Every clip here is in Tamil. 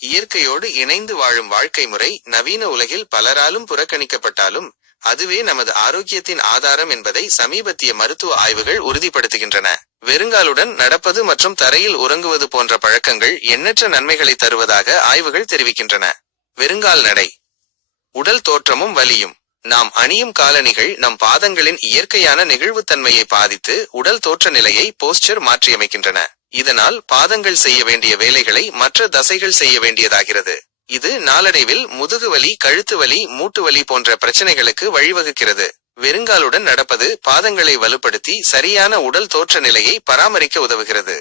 இயற்கையோடு இணைந்து வாழும் வாழ்க்கை முறை நவீன உலகில் பலராலும் புறக்கணிக்கப்பட்டாலும் அதுவே நமது ஆரோக்கியத்தின் ஆதாரம் என்பதை சமீபத்திய மருத்துவ ஆய்வுகள் உறுதிப்படுத்துகின்றன. வெறுங்காலுடன் நடப்பது மற்றும் தரையில் உறங்குவது போன்ற பழக்கங்கள் எண்ணற்ற நன்மைகளை தருவதாக ஆய்வுகள் தெரிவிக்கின்றன. வெறுங்கால் நடை. உடல் தோற்றமும் வலியும். நாம் அணியும் காலணிகள் நம் பாதங்களின் இயற்கையான நெகிழ்வுத்தன்மையை பாதித்து உடல் தோற்ற நிலையை போஸ்டர் மாற்றியமைக்கின்றன. இதனால் பாதங்கள் செய்ய வேண்டிய வேலைகளை மற்ற தசைகள் செய்ய வேண்டியதாகிறது. இது நாளடைவில் முதுகுவலி, கழுத்து வலி, மூட்டு வலி போன்ற பிரச்சனைகளுக்கு வழிவகுக்கிறது. வெறுங்காலுடன் நடப்பது பாதங்களை வலுப்படுத்தி சரியான உடல் தோற்ற நிலையை பராமரிக்க உதவுகிறது.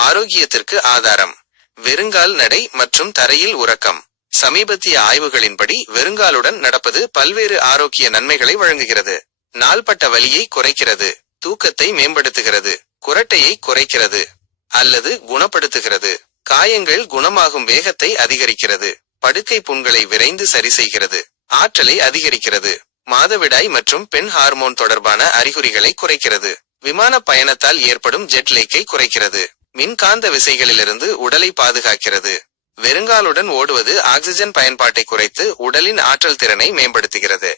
ஆரோக்கியத்திற்கு ஆதாரம். வெறுங்கால் நடை மற்றும் தரையில் உறக்கம். சமீபத்திய ஆய்வுகளின்படி வெறுங்காலுடன் நடப்பது பல்வேறு ஆரோக்கிய நன்மைகளை வழங்குகிறது. நாள்பட்ட வலியை குறைக்கிறது, தூக்கத்தை மேம்படுத்துகிறது, குரட்டையை குறைக்கிறது அல்லது குணப்படுத்துகிறது, காயங்கள் குணமாகும் வேகத்தை அதிகரிக்கிறது, படுக்கை புண்களை விரைந்து சரி செய்கிறது, ஆற்றலை அதிகரிக்கிறது, மாதவிடாய் மற்றும் பெண் ஹார்மோன் தொடர்பான அறிகுறிகளை குறைக்கிறது, விமான பயணத்தால் ஏற்படும் ஜெட் லேக்கை குறைக்கிறது, மின்காந்த விசைகளிலிருந்து உடலை பாதுகாக்கிறது. வெறுங்காலுடன் ஓடுவது ஆக்சிஜன் பயன்பாட்டை குறைத்து உடலின் ஆற்றல் திறனை மேம்படுத்துகிறது.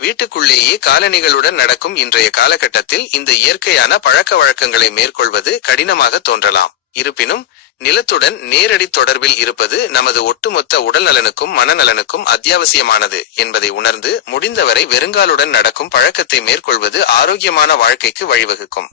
வீட்டுக்குள்ளேயே காலணிகளுடன் நடக்கும் இன்றைய காலகட்டத்தில் இந்த இயற்கையான பழக்க வழக்கங்களை மேற்கொள்வது கடினமாக தோன்றலாம். இருப்பினும் நிலத்துடன் நேரடி தொடர்பில் இருப்பது நமது ஒட்டுமொத்த உடல் நலனுக்கும் மனநலனுக்கும் அத்தியாவசியமானது என்பதை உணர்ந்து முடிந்தவரை வெறுங்காலுடன் நடக்கும் பழக்கத்தை மேற்கொள்வது ஆரோக்கியமான வாழ்க்கைக்கு வழிவகுக்கும்.